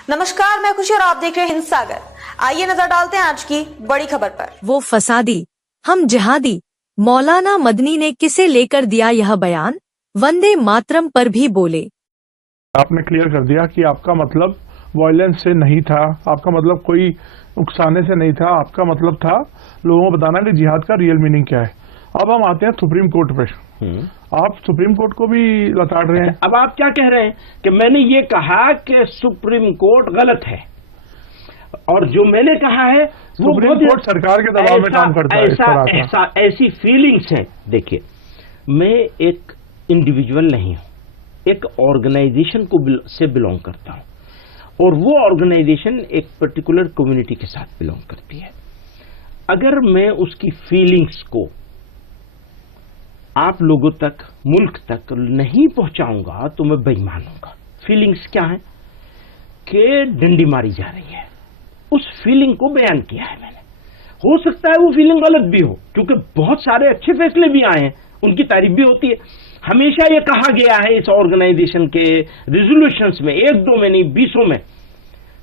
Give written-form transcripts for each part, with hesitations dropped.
नमस्कार, मैं खुशी और आप देख रहे हैं हिंद सागर। आइए नजर डालते हैं आज की बड़ी खबर पर। वो फसादी, हम जिहादी, मौलाना मदनी ने किसे लेकर दिया यह बयान? वंदे मातरम पर भी बोले। आपने क्लियर कर दिया कि आपका मतलब वायलेंस से नहीं था, आपका मतलब कोई उकसाने से नहीं था, आपका मतलब था लोगों को बताना कि जिहाद का रियल मीनिंग क्या है। अब हम आते हैं सुप्रीम कोर्ट पे। आप सुप्रीम कोर्ट को भी लताड़ रहे हैं। अब आप क्या कह रहे हैं कि मैंने ये कहा कि सुप्रीम कोर्ट गलत है, और जो मैंने कहा है वो सुप्रीम कोर्ट सरकार के दबाव में काम करता है। इस तरह का ऐसी फीलिंग्स हैं। देखिए, मैं एक इंडिविजुअल नहीं हूं, एक ऑर्गेनाइजेशन को से बिलोंग करता हूं, और वो ऑर्गेनाइजेशन एक पर्टिकुलर कम्युनिटी के साथ बिलोंग करती है। अगर मैं उसकी फीलिंग्स को आप लोगों तक, मुल्क तक नहीं पहुंचाऊंगा तो मैं बेईमान हूंगा। फीलिंग्स क्या है कि डंडी मारी जा रही है, उस फीलिंग को बयान किया है मैंने। हो सकता है वो फीलिंग गलत भी हो, क्योंकि बहुत सारे अच्छे फैसले भी आए हैं, उनकी तारीफ भी होती है। हमेशा ये कहा गया है इस ऑर्गेनाइजेशन के रिजोल्यूशंस में, 1-2 में नहीं 20 में,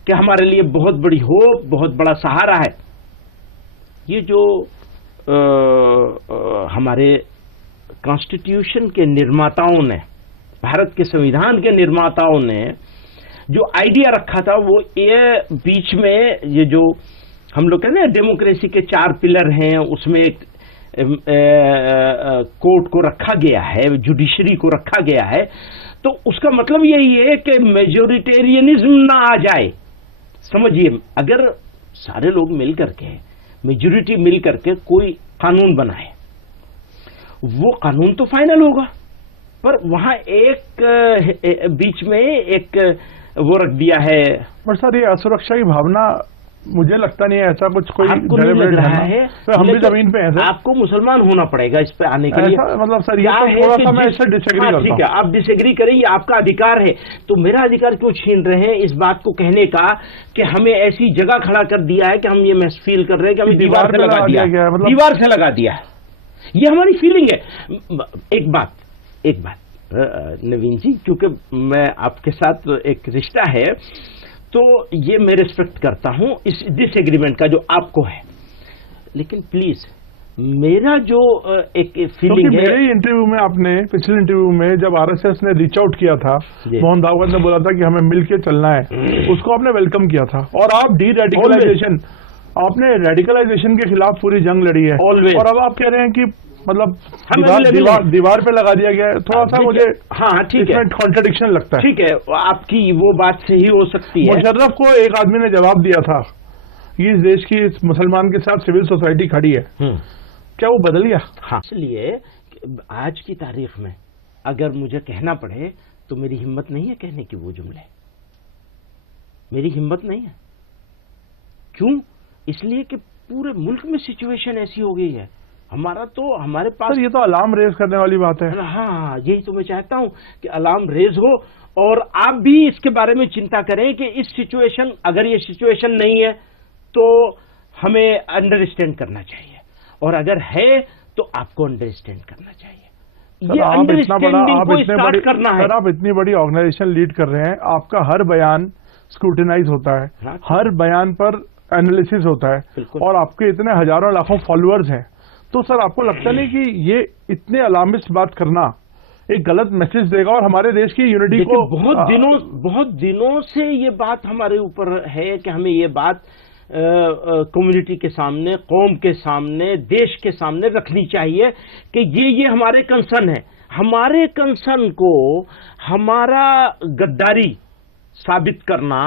कि हमारे लिए बहुत बड़ी होप, बहुत बड़ा सहारा है। ये जो हमारे कॉन्स्टिट्यूशन के निर्माताओं ने, भारत के संविधान के निर्माताओं ने जो आइडिया रखा था, वो ये बीच में ये जो हम लोग कहते हैं डेमोक्रेसी के 4 पिलर हैं, उसमें एक कोर्ट को रखा गया है, जुडिशरी को रखा गया है। तो उसका मतलब यही है कि मेजोरिटेरियनिज्म ना आ जाए। समझिए, अगर सारे लोग मिल करके, मेजोरिटी मिल करके कोई कानून बनाए, वो कानून तो फाइनल होगा, पर वहां एक बीच में एक वो रख दिया है। पर सर, ये असुरक्षा की भावना मुझे लगता नहीं है ऐसा कुछ कोई आपको नहीं लग रहा है। तो हम भी जमीन पे हैं सर। आपको मुसलमान होना पड़ेगा इस पे आने के लिए। मतलब सर, ये तो थोड़ा सा मैं इससे डिसएग्री करता हूं। ठीक है, आप डिसएग्री करें, ये आपका अधिकार है। तो मेरा अधिकार क्यों छीन रहे हैं इस बात को कहने का कि हमें ऐसी जगह खड़ा कर दिया है कि हम ये महसूस फील कर रहे हैं कि हमें दीवार से लगा दिया, दीवार से लगा दिया है। ये हमारी फीलिंग है। एक बात नवीन जी, क्योंकि मैं आपके साथ एक रिश्ता है, तो ये मैं रिस्पेक्ट करता हूं इस डिसएग्रीमेंट का जो आपको है, लेकिन प्लीज मेरा जो एक फीलिंग है। मेरे इंटरव्यू में, आपने पिछले इंटरव्यू में जब आरएसएस ने रीच आउट किया था, मोहन भागवत ने बोला था कि हमें मिलके चलना है, उसको आपने वेलकम किया था। और आप डी रेडिकलाइजेशन, आपने रेडिकलाइजेशन के खिलाफ पूरी जंग लड़ी है। और अब आप कह रहे हैं कि मतलब दीवार पे लगा दिया गया है। थोड़ा सा मुझे ठीक है, कॉन्ट्रडिक्शन लगता है। ठीक है, आपकी वो बात सही हो सकती है। मुशर्रफ को एक आदमी ने जवाब दिया था कि इस देश की इस मुसलमान के साथ सिविल सोसाइटी खड़ी है। क्या वो बदल गया? हाँ, इसलिए आज की तारीख में अगर मुझे कहना पड़े तो मेरी हिम्मत नहीं है कहने की वो जुमले, मेरी हिम्मत नहीं है। क्यों? इसलिए कि पूरे मुल्क में सिचुएशन ऐसी हो गई है। हमारे पास सर, ये तो अलार्म रेज करने वाली बात है। हाँ, यही तो मैं चाहता हूं कि अलार्म रेज हो, और आप भी इसके बारे में चिंता करें कि इस सिचुएशन, अगर ये सिचुएशन नहीं है तो हमें अंडरस्टैंड करना चाहिए, और अगर है तो आपको अंडरस्टैंड करना चाहिए। ये अंडरस्टैंडिंग को स्टार्ट करना है। सर, आप इतनी बड़ी ऑर्गेनाइजेशन लीड कर रहे हैं, आपका हर बयान स्क्रूटिनाइज होता है। हाँ, हर बयान पर एनालिसिस होता है, और आपके इतने हजारों लाखों फॉलोअर्स हैं। तो सर, आपको लगता नहीं कि ये इतने अलार्मिस्ट बात करना एक गलत मैसेज देगा और हमारे देश की यूनिटी को? बहुत दिनों से ये बात हमारे ऊपर है कि हमें ये बात कम्युनिटी के सामने, कौम के सामने, देश के सामने रखनी चाहिए कि ये हमारे कंसर्न है। हमारे कंसर्न को हमारा गद्दारी साबित करना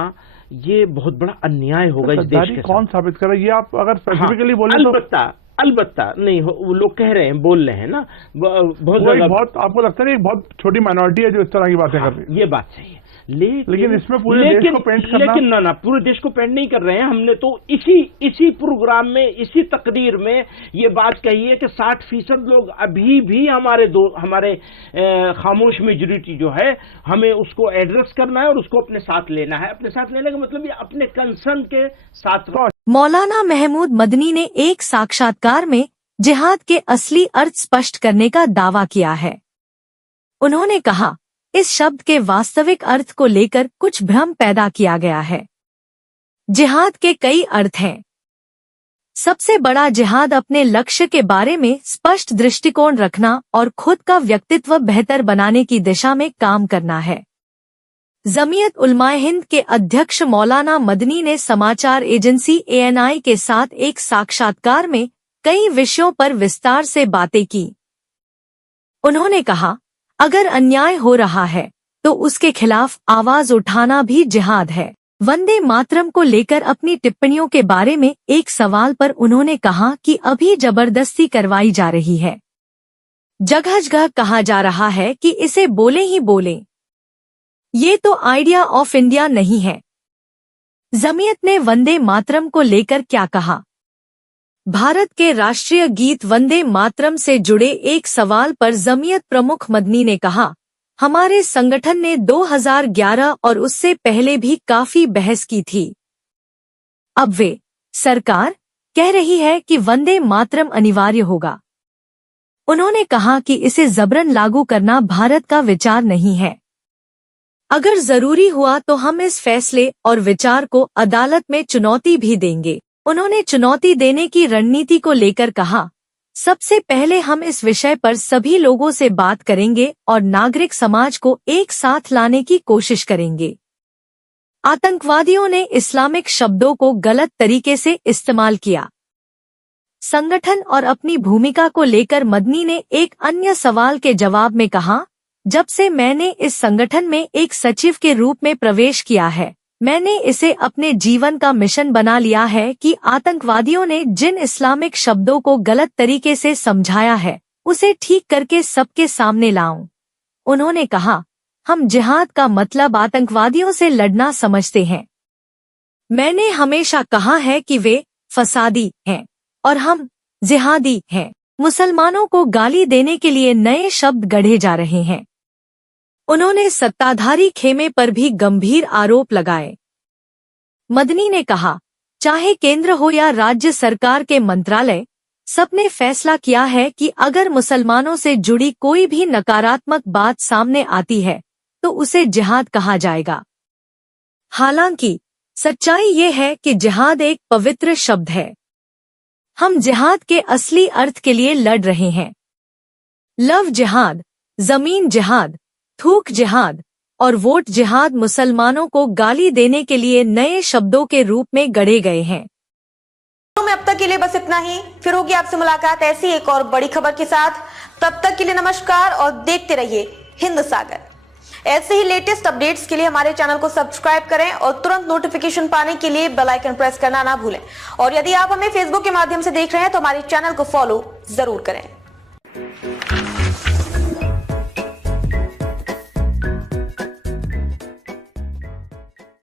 ये बहुत बड़ा अन्याय होगा इस देश के। कौन साबित कर रहा है ये आप अगर स्पेसिफिकली बोले तो? अलबत्ता नहीं, वो लोग कह रहे हैं, बोल रहे हैं ना, बहुत आपको लगता है एक बहुत छोटी माइनॉरिटी है जो इस तरह की बातें कर रही है। ये बात सही है, लेकिन इसमें पूरे देश को पेंट करना। लेकिन ना, पूरे देश को पेंट नहीं कर रहे हैं। हमने तो इसी प्रोग्राम में, इसी तकरीर में ये बात कही है कि 60% लोग अभी भी हमारे खामोश मेजॉरिटी जो है, हमें उसको एड्रेस करना है और उसको अपने साथ लेना है। अपने साथ लेने का मतलब ये अपने कंसर्न के साथ। मौलाना महमूद मदनी ने एक साक्षात्कार में जिहाद के असली अर्थ स्पष्ट करने का दावा किया है। उन्होंने कहा, इस शब्द के वास्तविक अर्थ को लेकर कुछ भ्रम पैदा किया गया है। जिहाद के कई अर्थ हैं। सबसे बड़ा जिहाद अपने लक्ष्य के बारे में स्पष्ट दृष्टिकोण रखना और खुद का व्यक्तित्व बेहतर बनाने की दिशा में काम करना है। जमीयत उलमाए हिंद के अध्यक्ष मौलाना मदनी ने समाचार एजेंसी ANI के साथ एक साक्षात्कार में कई विषयों पर विस्तार से बातें की। उन्होंने कहा, अगर अन्याय हो रहा है तो उसके खिलाफ आवाज उठाना भी जिहाद है। वंदे मातरम को लेकर अपनी टिप्पणियों के बारे में एक सवाल पर उन्होंने कहा कि अभी जबरदस्ती करवाई जा रही है। जगह जगह कहा जा रहा है कि इसे बोले ही बोले। ये तो आइडिया ऑफ इंडिया नहीं है। जमीयत ने वंदे मातरम को लेकर क्या कहा? भारत के राष्ट्रीय गीत वंदे मातरम से जुड़े एक सवाल पर जमीयत प्रमुख मदनी ने कहा, हमारे संगठन ने 2011 और उससे पहले भी काफी बहस की थी। अब वे सरकार कह रही है कि वंदे मातरम अनिवार्य होगा। उन्होंने कहा कि इसे जबरन लागू करना भारत का विचार नहीं है। अगर जरूरी हुआ तो हम इस फैसले और विचार को अदालत में चुनौती भी देंगे। उन्होंने चुनौती देने की रणनीति को लेकर कहा, सबसे पहले हम इस विषय पर सभी लोगों से बात करेंगे और नागरिक समाज को एक साथ लाने की कोशिश करेंगे। आतंकवादियों ने इस्लामिक शब्दों को गलत तरीके से इस्तेमाल किया। संगठन और अपनी भूमिका को लेकर मदनी ने एक अन्य सवाल के जवाब में कहा, जब से मैंने इस संगठन में एक सचिव के रूप में प्रवेश किया है, मैंने इसे अपने जीवन का मिशन बना लिया है कि आतंकवादियों ने जिन इस्लामिक शब्दों को गलत तरीके से समझाया है उसे ठीक करके सबके सामने लाऊं। उन्होंने कहा, हम जिहाद का मतलब आतंकवादियों से लड़ना समझते हैं। मैंने हमेशा कहा है कि वे फसादी हैं और हम जिहादी हैं। मुसलमानों को गाली देने के लिए नए शब्द गढ़े जा रहे हैं। उन्होंने सत्ताधारी खेमे पर भी गंभीर आरोप लगाए। मदनी ने कहा, चाहे केंद्र हो या राज्य सरकार के मंत्रालय, सबने फैसला किया है कि अगर मुसलमानों से जुड़ी कोई भी नकारात्मक बात सामने आती है तो उसे जिहाद कहा जाएगा। हालांकि सच्चाई ये है कि जिहाद एक पवित्र शब्द है। हम जिहाद के असली अर्थ के लिए लड़ रहे हैं। लव जिहाद, जमीन जिहाद, थूक जिहाद और वोट जिहाद मुसलमानों को गाली देने के लिए नए शब्दों के रूप में गढ़े गए हैं। तो अब तक के लिए बस इतना ही। फिर होगी आपसे मुलाकात ऐसी एक और बड़ी खबर के साथ। तब तक के लिए नमस्कार और देखते रहिए हिंद सागर। ऐसे ही लेटेस्ट अपडेट्स के लिए हमारे चैनल को सब्सक्राइब करें और तुरंत नोटिफिकेशन पाने के लिए बेल आइकन प्रेस करना ना भूलें। और यदि आप हमें फेसबुक के माध्यम से देख रहे हैं तो हमारे चैनल को फॉलो जरूर करें।